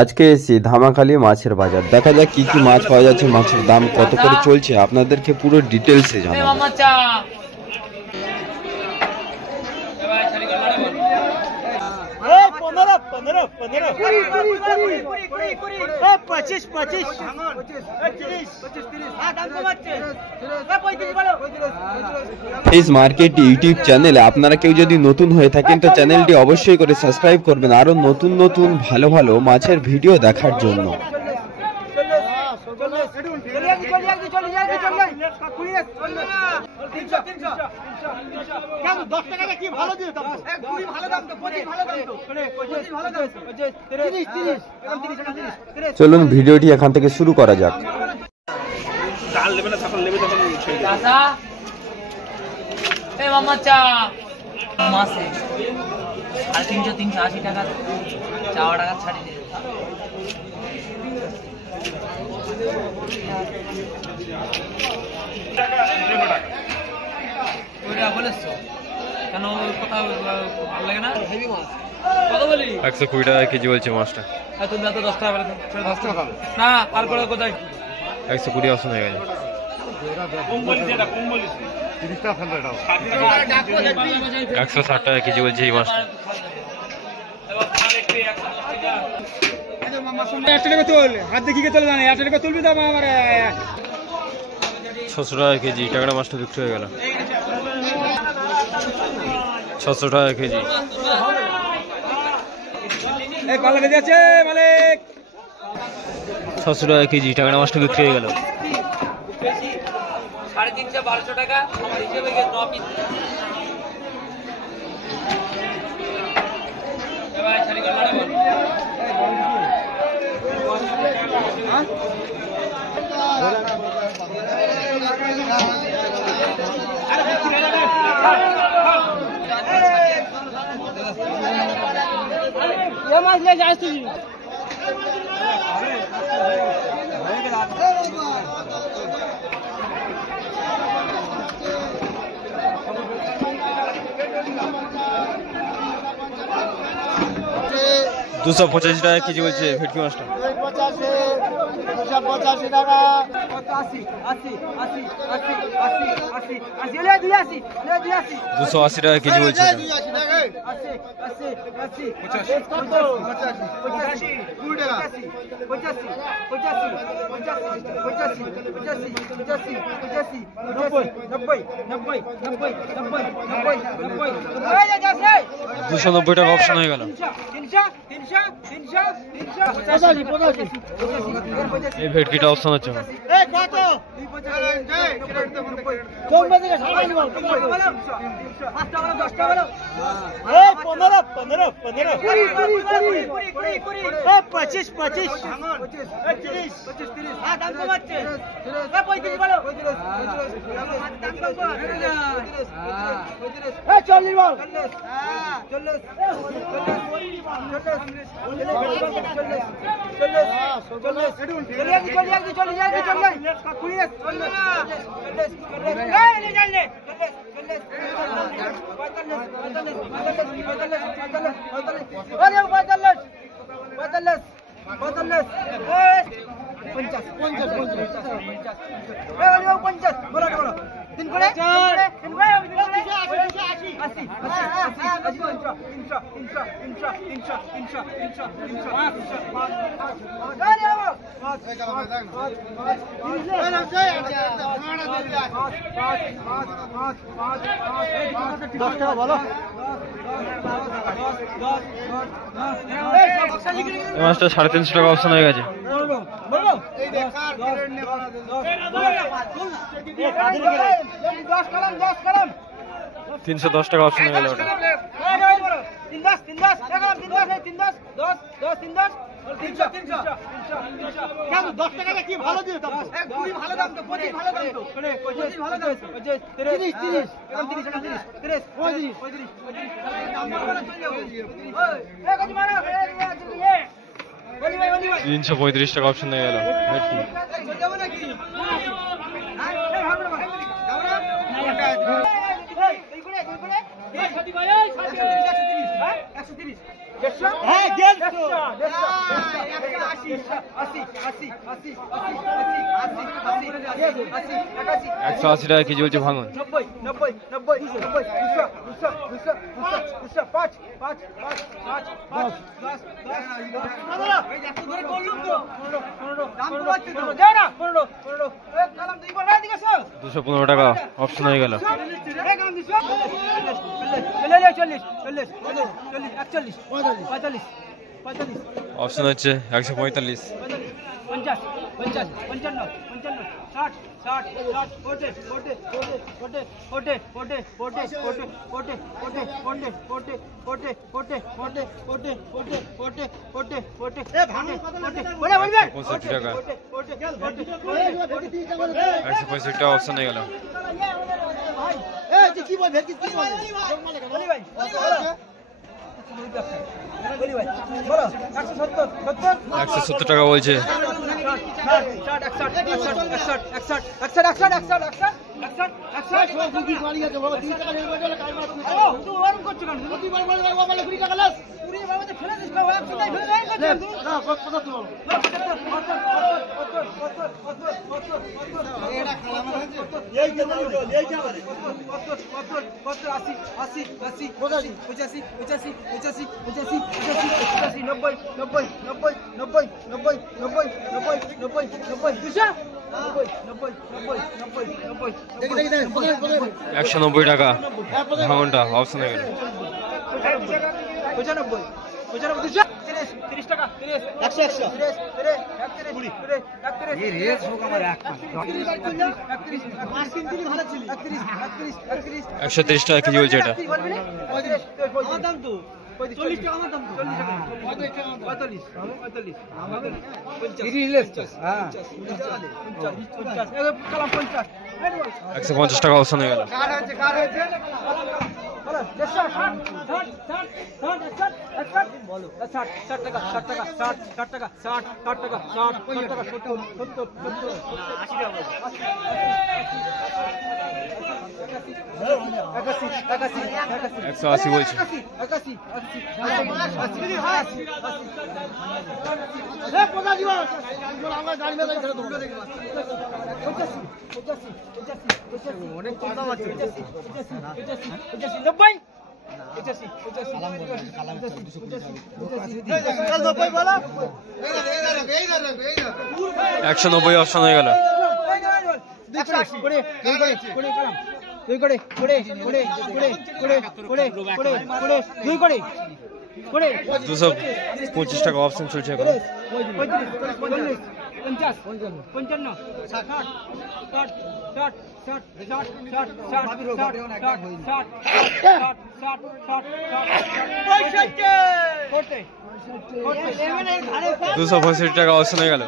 আজকে এসেছি ধামাখালি মাছের বাজার। দেখা যাক কি কি মাছ পাওয়া যাচ্ছে, মাছের দাম কত করে চলছে, আপনাদেরকে পুরো ডিটেলসে জানাবো। ইস মার্কেট ইউটিউব চ্যানেলে আপনারা কেউ যদি নতুন হয়ে থাকেন তো চ্যানেলটি অবশ্যই করে সাবস্ক্রাইব করবেন আরো নতুন নতুন ভালো ভালো মাছের ভিডিও দেখার জন্য। চলুন ভিডিওটি এখান থেকে শুরু করা যাক। মাসে 350-380 টাকা চাওয়া টাকা ছাড়িয়ে দিয়ে কেন কোথাও ভালো লাগে না। হেভি মাছ কত বলি 120 টাকা কেজি বলছে মাছটা। তুমি এত 10 টাকা 10 টাকা না তারপরে কোথায় 120 অসন হয়ে গেছে। কম বলিস এটা কম বলিস 30 টাকা ফেললো এটা 160 টাকা কেজি বলছে এই মাছটা। হাত দেখি তোলে জানে 1 টাকা তুলবি দাম আমার 600 টাকা কেজি টাকাটা মাছটা বিক্রি হয়ে গেল। 600 টাকা কেজি। এই পালা বেজে আছে মালিক 600 টাকা কেজি টাকাটা মাছটা বিক্রি হয়ে গেল। 350-1200 টাকা হিসেবে 9 পিস। ভাই ছাড়ি করে লাগাবো 285 টাকা কেজি বলছে ভেটকি মাছটা। 285 টাকা 80 টাকা কেজি বলছে। 290 টাকা অপশন হয়ে গেল। এই ভেটকিটা অপশন হচ্ছে না। মাছটা 350 টাকা অপশন হয়ে গেছে। 310 টাকা অপশন হয়ে গেল ওটা। 10 টাকা কি ভালো দিয়ে দাম ভালো দাম তো 25 ভালো দাম তো 25 ভালো দাম 30 335 টাকা অপশন হয়ে গেল। 130 ₹180 টাকা কেজি বলছে ভাঙন। 215 টাকা অপশন হয়ে গেল। 40 অপশন হচ্ছে 145। 50 55 55 60 60 60 40 40 40 40 40 40 40 40 40 40 40 40 এ ভাঙো কত লাগে বলে বলবে 65 টাকা। 165 টাকা অপশন হয়ে গেল। ভাই এ তুই কি বল ভেটকি কি বল বলি ভাই বলি ভাই বলো 170 টাকা বলছে। 190 টাকা ভাঙনটা অপশন হয়ে গেল। 30 টাকা 100 130 টাকা কেজি বলছে এটা। 40 টাকা আমার দাম 40 টাকা 45 150 টাকা অপশন হয়ে গেল। 180 বলছে। একশো 190 অপশন হয়ে গেল। 225 টাকা অপশন চলছে এখন। 265 টাকা অপশন হয়ে গেল।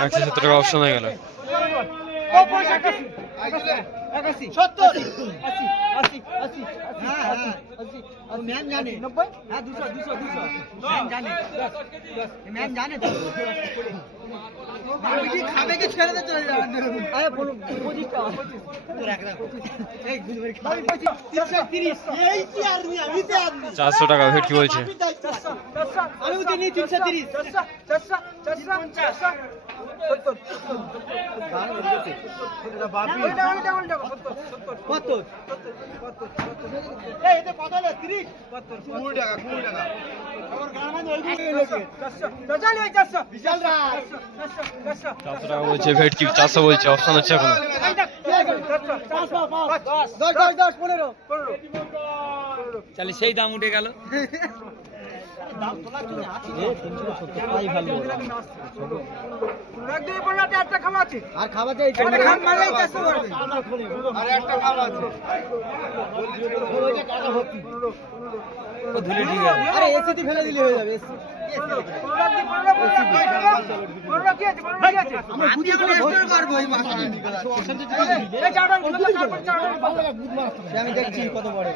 170 টাকা অপশন হয়ে গেল। 400 টাকা ভেটকি বলছে। বলছে ভেটকি 400 বলছে অপশন হচ্ছে এখন। তাহলে সেই দাম উঠে গেল। আর খাওয়াতে ধুলে ঠিক আছে। আরে এসিতে ফেলে দিলে হয়ে যাবে। আমি দেখছি কত বড়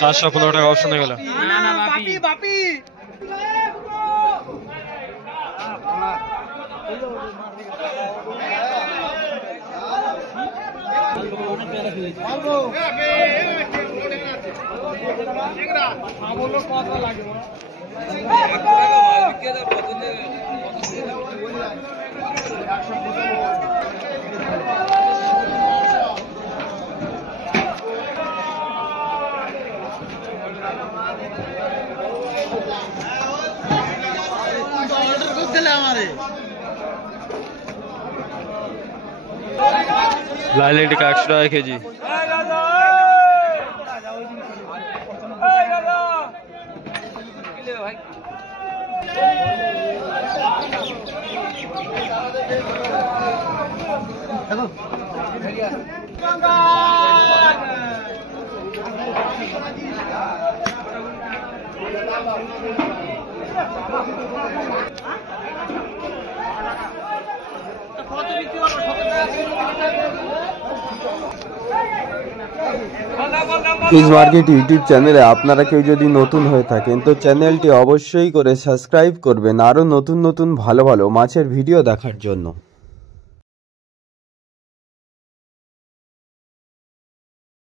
415 টাকা অপশন হয়ে গেল। না না বাপি বাপি লাইলের টাকা 100 টাকা কেজি। ফিশ মার্কেট ইউটিউব চ্যানেলে আপনারা কেউ যদি নতুন হয়ে থাকেন তো চ্যানেলটি অবশ্যই করে সাবস্ক্রাইব করবেন আরও নতুন নতুন ভালো ভালো মাছের ভিডিও দেখার জন্য।